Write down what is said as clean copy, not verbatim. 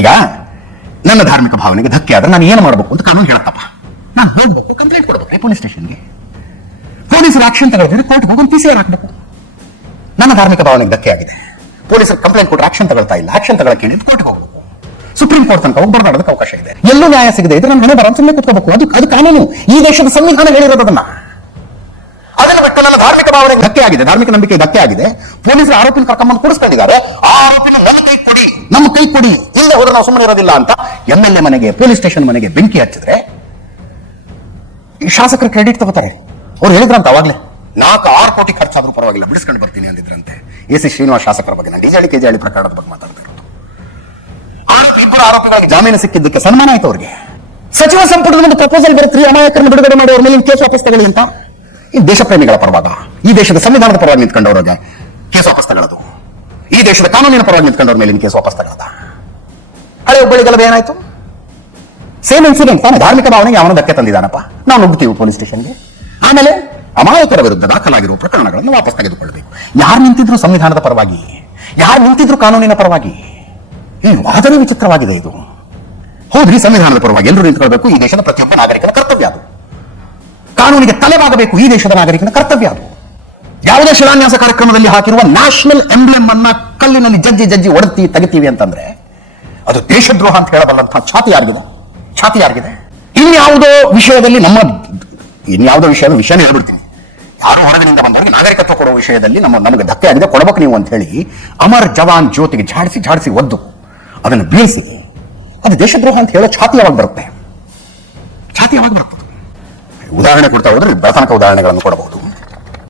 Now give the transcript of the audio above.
ಈಗ ನನ್ನ ಧಾರ್ಮಿಕ ಭಾವನೆಗೆ ಧಕ್ಕೆ ಆದ್ರೆ ನಾನು ಏನು ಮಾಡಬೇಕು ಅಂತ ಕಾನೂನು ಹೇಳತ್ತಪ್ಪ. ನಾನು ಹೋಗ್ಬೇಕು, ಕಂಪ್ಲೇಂಟ್ ಕೊಡಬೇಕು ಪೊಲೀಸ್ ಸ್ಟೇಷನ್ಗೆ. ಪೊಲೀಸರು ಆಕ್ಷನ್ ತಗೊಳ್ತಾರೆ, ಕೋರ್ಟ್ಗೆ ಹೋಗಿ PCR ಹಾಕಬೇಕು. ನನ್ನ ಧಾರ್ಮಿಕ ಭಾವನೆಗೆ ಧಕ್ಕೆ ಆಗಿದೆ, ಪೊಲೀಸರು ಕಂಪ್ಲೇಂಟ್ ಕೊಟ್ಟರೆ ಆಕ್ಷನ್ ತಗೊಳ್ತಾ ಇಲ್ಲ, ಆಕ್ಷನ್ ತಗೊಳ್ಳಕ್ಕೆ ಹೇಳಿ ಕೋರ್ಟ್ಗೆ ಹೋಗಬೇಕು. ಸುಪ್ರೀಂ ಕೋರ್ಟ್ ತನಕ ಹೋಗಿ ಬರದಾಡೋದಕ್ಕೆ ಅವಕಾಶ ಇದೆ. ಎಲ್ಲೂ ನ್ಯಾಯ ಸಿಗದೆ ಇದ್ರೆ ನಾನು ಹಣೆ ಬರ ಸುಮ್ಮನೆ ಕೂತ್ಕೋಬೇಕು. ಅದು ಕಾನೂನು. ಈ ದೇಶದ ಸಂವಿಧಾನ ಹೇಳಿರೋದನ್ನ. ಅದನ್ನು ಬಿಟ್ಟು ನನ್ನ ಧಾರ್ಮಿಕ ಭಾವನೆಗೆ ಧಕ್ಕೆ ಆಗಿದೆ, ಧಾರ್ಮಿಕ ನಂಬಿಕೆ ಧಕ್ಕೆ ಆಗಿದೆ, ಪೊಲೀಸರು ಆರೋಪಿನ ಕರ್ಕೊಂಡ್ಬಂದು ಕೂಡಿಸ್ಕೊಂಡಿದ್ದಾರೆ. ಆ ಆರೋಪಿನ ನಮ್ಮ ಕೈ ಕೊಡಿ, ಇಲ್ಲದೆ ಹೋದ್ರೆ ನಾವು ಸುಮ್ಮನೆ ಇರೋದಿಲ್ಲ ಅಂತ MLA ಮನೆಗೆ, ಪೊಲೀಸ್ ಸ್ಟೇಷನ್ ಮನೆಗೆ ಬೆಂಕಿ ಹಚ್ಚಿದ್ರೆ ಈ ಶಾಸಕರು ಕ್ರೆಡಿಟ್ ತಗೋತಾರೆ. ಅವ್ರು ಹೇಳಿದ್ರಂತ ಅವಾಗ್ಲೇ 4-6 ಕೋಟಿ ಖರ್ಚಾದ್ರೂ ಪರವಾಗಿಲ್ಲ ಬಿಡಿಸ್ಕೊಂಡು ಬರ್ತೀನಿ ಅಂದಿದ್ರಂತೆ. AC ಶ್ರೀನಿವಾಸ್ ಶಾಸಕರ ಬಗ್ಗೆ, ನಾನು DJ KJ ಪ್ರಕರಣದ ಬಗ್ಗೆ ಮಾತಾಡ್ತಿರೋದು. ಇಬ್ಬರು ಆರೋಪಿಗಳಿಗೆ ಜಾಮೀನು ಸಿಕ್ಕಿದ್ದಕ್ಕೆ ಸನ್ಮಾನ ಆಯ್ತು ಅವ್ರಿಗೆ. ಸಚಿವ ಸಂಪುಟದ ಒಂದು ಪ್ರಪೋಸಲ್ ಬರುತ್ತೆ, ಅಮಾಯಕರನ್ನು ಬಿಡುಗಡೆ ಮಾಡಿ ಅವ್ರ ಮೇಲೆ ಕೇಸ್ ವಾಪಸ್ ತಗೊಳ್ಳಿ ಅಂತ. ಈ ದೇಶ ಪ್ರೇಮಿಗಳ ಪರವಾಗ, ಈ ದೇಶದ ಸಂವಿಧಾನದ ಪರವಾಗಿ ನಿಂತ್ಕೊಂಡವ್ರಿಗೆ ಕೇಸ್ ವಾಪಸ್ ತಗೊಳ್ಳೋದು, ಈ ದೇಶದ ಕಾನೂನಿನ ಪರವಾಗಿ ನಿಂತ್ಕೊಂಡವ್ರ ಮೇಲೆ ಕೇಸ್ ವಾಪಸ್ ತಗೊಳ್ಳೋದ. ಹಳೆ ಹುಬ್ಬಳ್ಳಿ ಗಲಭೆ ಏನಾಯ್ತು? ಸೇಮ್ ಇನ್ಸಿಡೆಂಟ್ ತಾನೆ. ಧಾರ್ಮಿಕ ಭಾವನೆಗೆ ಅವನು ಧಕ್ಕೆ ತಂದಿದ್ದಾನಪ್ಪ, ನಾವು ನುಗ್ಗುತ್ತೀವಿ ಪೊಲೀಸ್ ಸ್ಟೇಷನ್ಗೆ. ಆಮೇಲೆ ಅಮಾಯಕರ ವಿರುದ್ಧ ದಾಖಲಾಗಿರುವ ಪ್ರಕರಣಗಳನ್ನು ವಾಪಸ್ ತೆಗೆದುಕೊಳ್ಳಬೇಕು. ಯಾರು ನಿಂತಿದ್ರು ಸಂವಿಧಾನದ ಪರವಾಗಿ, ಯಾರು ನಿಂತಿದ್ರು ಕಾನೂನಿನ ಪರವಾಗಿ. ಈ ವಾದನೆ ವಿಚಿತ್ರವಾಗಿದೆ ಇದು. ಹೌದ್ರಿ, ಸಂವಿಧಾನದ ಪರವಾಗಿ ಎಲ್ಲರೂ ನಿಂತ್ಕೊಳ್ಬೇಕು, ಈ ದೇಶದ ಪ್ರತಿಯೊಬ್ಬ ನಾಗರಿಕನ ಕರ್ತವ್ಯ ಅದು. ಕಾನೂನಿಗೆ ತಲೆಬಾಗಬೇಕು, ಈ ದೇಶದ ನಾಗರಿಕನ ಕರ್ತವ್ಯ ಅದು. ಯಾವುದೇ ಶಿಲಾನ್ಯಾಸ ಕಾರ್ಯಕ್ರಮದಲ್ಲಿ ಹಾಕಿರುವ ನ್ಯಾಷನಲ್ ಎಂಬ್ಲೆಮ್ ಅನ್ನ ಕಲ್ಲಿನಲ್ಲಿ ಜಜ್ಜಿ ತೆಗಿತೀವಿ ಅಂತಂದ್ರೆ ಅದು ದೇಶದ್ರೋಹ ಅಂತ ಹೇಳಬಲ್ಲಂತಹ ಛಾತಿ ಯಾರಿಗಿದೆ? ಇನ್ಯಾವುದೋ ವಿಷಯದಲ್ಲಿ ವಿಷಯನೇ ಹೇಳ್ಬಿಡ್ತೀನಿ. ಯಾರು ಹೊರಗಿನಿಂದ ಬಂದವರಿಗೆ ನಾಗರಿಕತ್ವ ಕೊಡುವ ವಿಷಯದಲ್ಲಿ ನಮಗೆ ಧಕ್ಕೆ ಆಗಿದೆ, ಕೊಡಬೇಕು ನೀವು ಅಂತ ಹೇಳಿ ಅಮರ್ ಜವಾನ್ ಜ್ಯೋತಿಗೆ ಝಾಡಿಸಿ ಒದ್ದು ಅದನ್ನು ಬೀಳಿಸಿ ಅದು ದೇಶದ್ರೋಹ ಅಂತ ಹೇಳೋ ಛಾತಿ ಯಾವಾಗ ಬರುತ್ತೆ? ಉದಾಹರಣೆ ಕೊಡ್ತಾ ಹೋದ್ರೆ ಬಡತನಕ ಉದಾಹರಣೆಗಳನ್ನು ಕೊಡಬಹುದು.